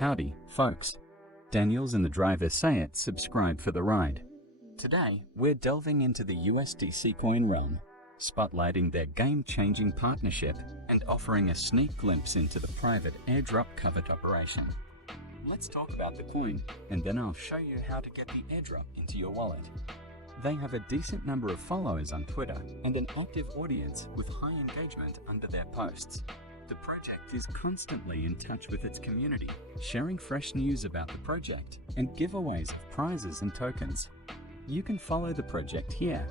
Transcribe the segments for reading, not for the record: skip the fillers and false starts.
Howdy, folks. Daniels and the driver say it, subscribe for the ride. Today, we're delving into the USDC coin realm, spotlighting their game-changing partnership and offering a sneak glimpse into the private airdrop covert operation. Let's talk about the coin, and then I'll show you how to get the airdrop into your wallet. They have a decent number of followers on Twitter and an active audience with high engagement under their posts. The project is constantly in touch with its community, sharing fresh news about the project and giveaways of prizes and tokens. You can follow the project here.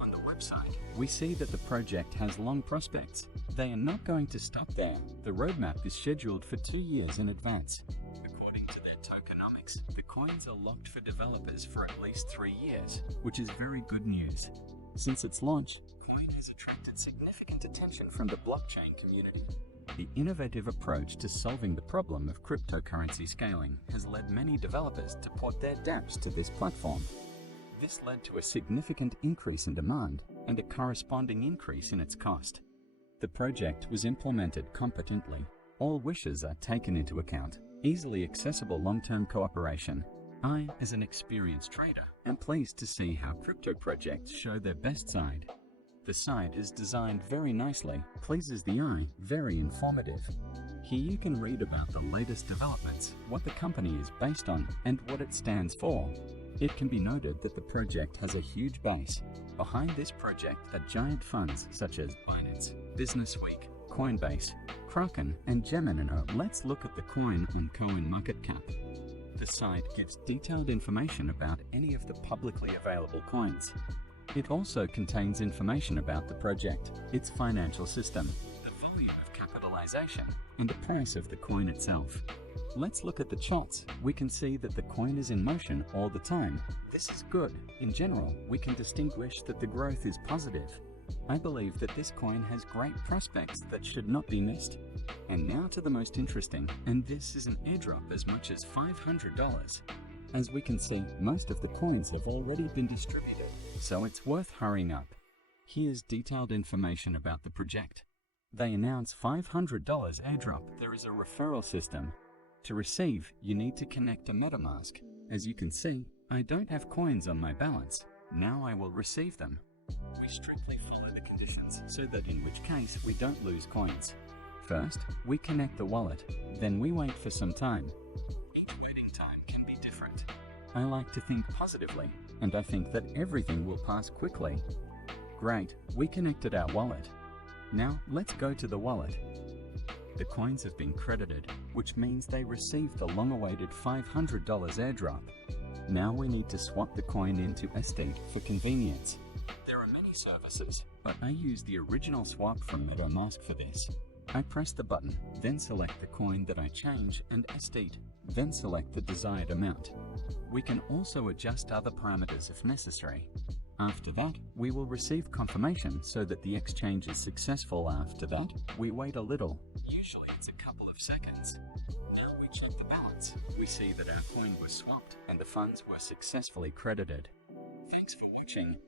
On the website, we see that the project has long prospects. They are not going to stop there. The roadmap is scheduled for 2 years in advance. According to their tokenomics, the coins are locked for developers for at least 3 years, which is very good news. Since its launch, Coin has attracted significant attention from the blockchain community. The innovative approach to solving the problem of cryptocurrency scaling has led many developers to port their dApps to this platform. This led to a significant increase in demand and a corresponding increase in its cost. The project was implemented competently. All wishes are taken into account. Easily accessible long-term cooperation. I, as an experienced trader, am pleased to see how crypto projects show their best side. The site is designed very nicely, pleases the eye, very informative. Here you can read about the latest developments, what the company is based on, and what it stands for. It can be noted that the project has a huge base. Behind this project are giant funds such as Binance, Businessweek, Coinbase, Kraken, and Gemini. Let's look at the coin on CoinMarketCap. The site gives detailed information about any of the publicly available coins. It also contains information about the project, its financial system, the volume of capitalization, and the price of the coin itself. Let's look at the charts. We can see that the coin is in motion all the time. This is good. In general, we can distinguish that the growth is positive. I believe that this coin has great prospects that should not be missed. And now to the most interesting, and this is an airdrop as much as $500. As we can see, most of the coins have already been distributed, so it's worth hurrying up. Here's detailed information about the project. They announce $500 airdrop. There is a referral system. To receive, you need to connect to MetaMask. As you can see, I don't have coins on my balance. Now I will receive them. We strictly follow the conditions, so that in which case we don't lose coins. First, we connect the wallet, then we wait for some time. Each waiting time can be different. I like to think positively, and I think that everything will pass quickly. Great, we connected our wallet. Now let's go to the wallet. The coins have been credited, which means they received the long-awaited $500 airdrop. Now we need to swap the coin into USDC for convenience. There are many services, but I use the original swap from MetaMask for this. I press the button, then select the coin that I change and USDC, then select the desired amount. We can also adjust other parameters if necessary. After that, we will receive confirmation so that the exchange is successful. After that, we wait a little. Usually it's a couple of seconds. Now we check the balance. We see that our coin was swapped and the funds were successfully credited. Thanks for watching.